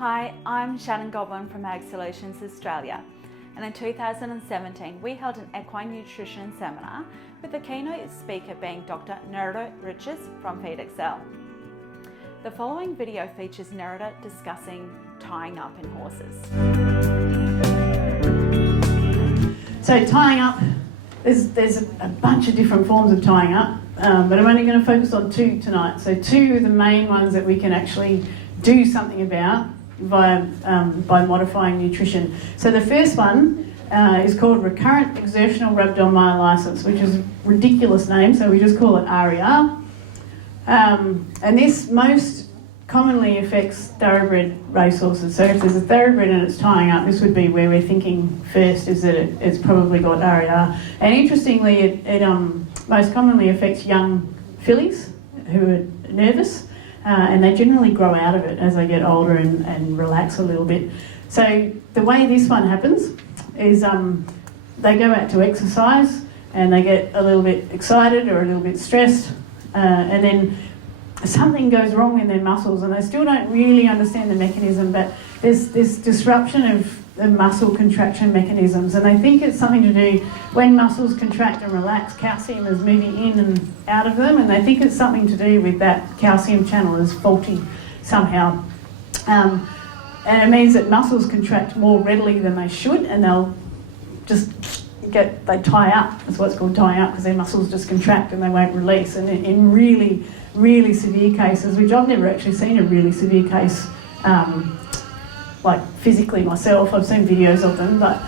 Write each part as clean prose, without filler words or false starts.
Hi, I'm Shannon Goblin from AgSolutions Australia, and in 2017 we held an equine nutrition seminar with the keynote speaker being Dr. Nerida Richards from FeedXL. The following video features Nerida discussing tying up in horses. So tying up, there's a bunch of different forms of tying up, but I'm only going to focus on two tonight. So two of the main ones that we can actually do something about by modifying nutrition. So the first one is called Recurrent Exertional Rhabdomyolsis, which is a ridiculous name, so we just call it RER. And this most commonly affects thoroughbred racehorses. So if there's a thoroughbred and it's tying up, this would be where we're thinking first, is that it's probably got RER. And interestingly, it most commonly affects young fillies who are nervous. And they generally grow out of it as they get older and relax a little bit. So the way this one happens is they go out to exercise and they get a little bit excited or a little bit stressed, and then something goes wrong in their muscles, and they still don't really understand the mechanism, but there's this disruption of the muscle contraction mechanisms, and they think it's something to do when muscles contract and relax, calcium is moving in and out of them, and they think it's something to do with that calcium channel is faulty somehow. And it means that muscles contract more readily than they should, and they'll just they tie up. That's what's called tying up, because their muscles just contract and they won't release. And in really, really severe cases, which I've never actually seen a really severe case like physically myself, I've seen videos of them, but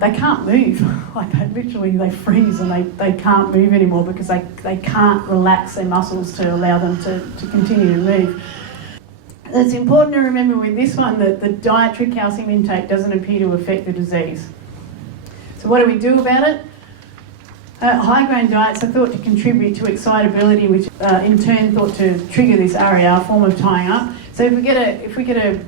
they can't move. Like they freeze and they can't move anymore because they can't relax their muscles to allow them to continue to move. It's important to remember with this one that the dietary calcium intake doesn't appear to affect the disease. So what do we do about it? High grain diets are thought to contribute to excitability, which in turn thought to trigger this RER form of tying up. So if we get a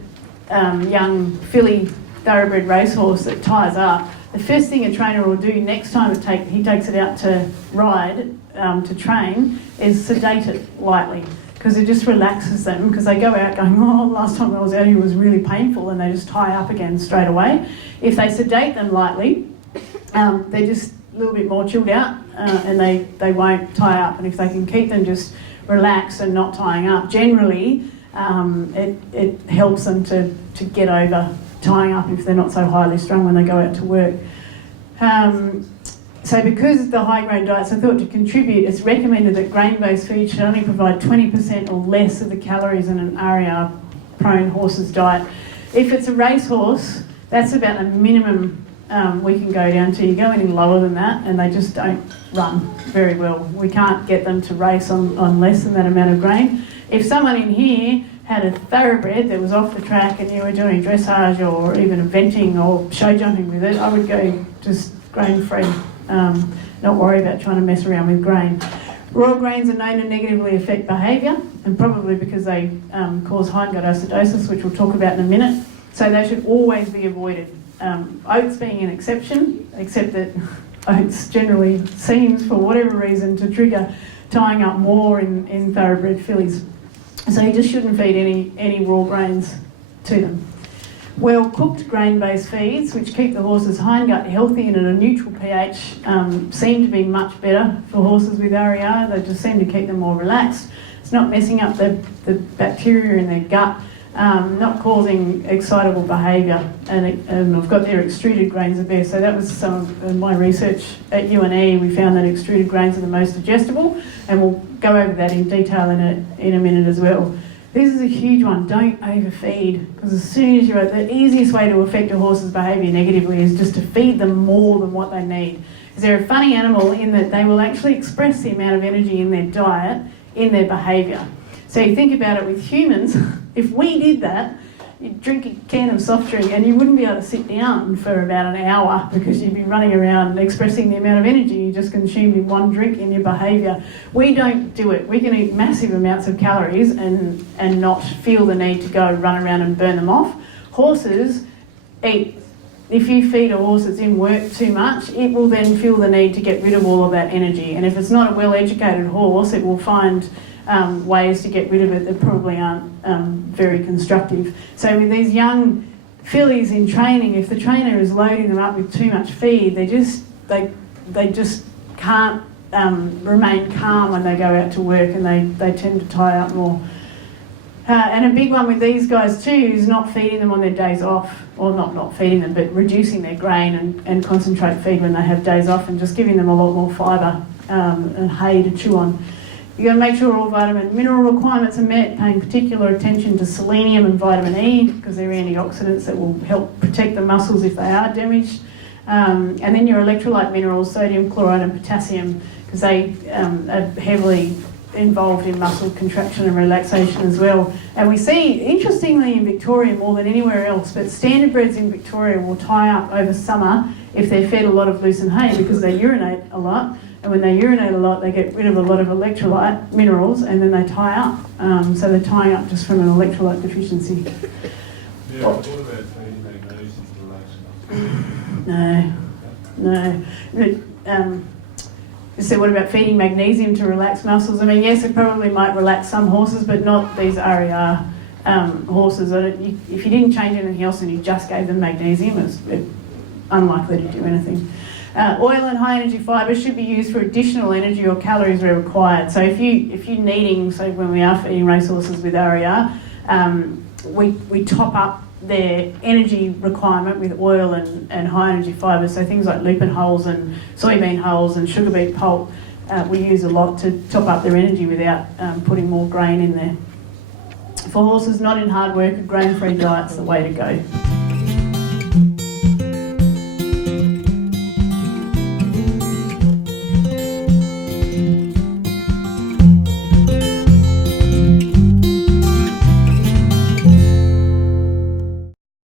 young filly thoroughbred racehorse that ties up, the first thing a trainer will do next time he takes it out to ride, to train, is sedate it lightly, because it just relaxes them, because they go out going, oh, last time I was out here was really painful, and they just tie up again straight away. If they sedate them lightly, they're just a little bit more chilled out, and they won't tie up. And if they can keep them just relaxed and not tying up, generally it helps them to get over tying up if they're not so highly strung when they go out to work. So because the high grain diets are thought to contribute, it's recommended that grain-based feed should only provide 20% or less of the calories in an RER prone horse's diet. If it's a racehorse, that's about the minimum we can go down to. You go any lower than that and they just don't run very well. We can't get them to race on less than that amount of grain. If someone in here had a thoroughbred that was off the track and you were doing dressage or even eventing or show jumping with it, I would go just grain-free, not worry about trying to mess around with grain. Raw grains are known to negatively affect behaviour, and probably because they cause hindgut acidosis, which we'll talk about in a minute, so they should always be avoided. Oats being an exception, except that oats generally seems, for whatever reason, to trigger tying up more in thoroughbred fillies. So you just shouldn't feed any raw grains to them. Well-cooked grain-based feeds, which keep the horse's hindgut healthy and at a neutral pH, seem to be much better for horses with RER. They just seem to keep them more relaxed. It's not messing up the bacteria in their gut, not causing excitable behaviour, and I've got their extruded grains are there. So that was some of my research at UNE. We found that extruded grains are the most digestible, and we'll go over that in detail in a minute as well. This is a huge one. Don't overfeed, because as soon as the easiest way to affect a horse's behaviour negatively is just to feed them more than what they need. Because they're a funny animal in that they will actually express the amount of energy in their diet in their behaviour. So you think about it with humans, if we did that, you'd drink a can of soft drink and you wouldn't be able to sit down for about an hour because you'd be running around expressing the amount of energy you just consumed in one drink in your behaviour. We don't do it. We can eat massive amounts of calories and not feel the need to go run around and burn them off. Horses eat. If you feed a horse that's in work too much, it will then feel the need to get rid of all of that energy. And if it's not a well-educated horse, it will find ways to get rid of it that probably aren't very constructive. So with these young fillies in training, if the trainer is loading them up with too much feed, they just can't remain calm when they go out to work, and they tend to tie up more. And a big one with these guys too is not feeding them on their days off, or not feeding them, but reducing their grain and concentrate feed when they have days off, and just giving them a lot more fibre and hay to chew on. You've got to make sure all vitamin and mineral requirements are met, paying particular attention to selenium and vitamin E, because they're antioxidants that will help protect the muscles if they are damaged. And then your electrolyte minerals, sodium, chloride and potassium, because they are heavily involved in muscle contraction and relaxation as well. And we see, interestingly, in Victoria more than anywhere else, but standardbreds in Victoria will tie up over summer if they're fed a lot of lucerne hay, because they urinate a lot, and when they urinate a lot they get rid of a lot of electrolyte minerals, and then they tie up. So they're tying up just from an electrolyte deficiency. Yeah, what about feeding magnesium to relax muscles? No. So what about feeding magnesium to relax muscles? I mean, yes, it probably might relax some horses, but not these RER horses. If you didn't change anything else and you just gave them magnesium, it's unlikely to do anything. Oil and high energy fibres should be used for additional energy or calories where required. So if you're needing, so when we are feeding racehorses with RER, we top up their energy requirement with oil and high energy fibres, so things like lupin hulls and soybean hulls and sugar beet pulp we use a lot to top up their energy without putting more grain in there. For horses not in hard work, a grain-free diet's the way to go.